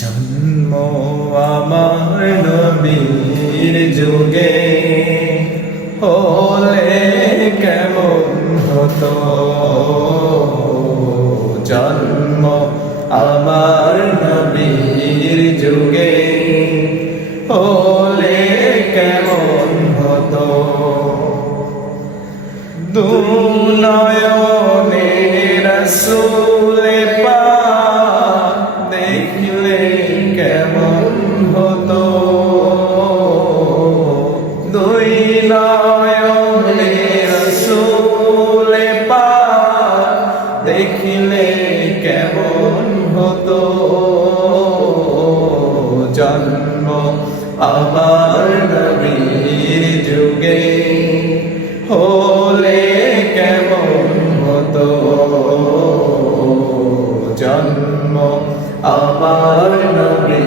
জন্ম আমার নবীর যুগে হলে কেমন হতো, জন্ম আমার নবীর যুগে হলে কেমন হতো। দুনয়নে রাসূলে পাক দেখলে কেমন হতো, দুই নয়নে রাসূলে পাক দেখলে কেমন হতো। জন্ম আমার নবীর যুগে হলে কেমন হতো, জন্ম আমার নবীর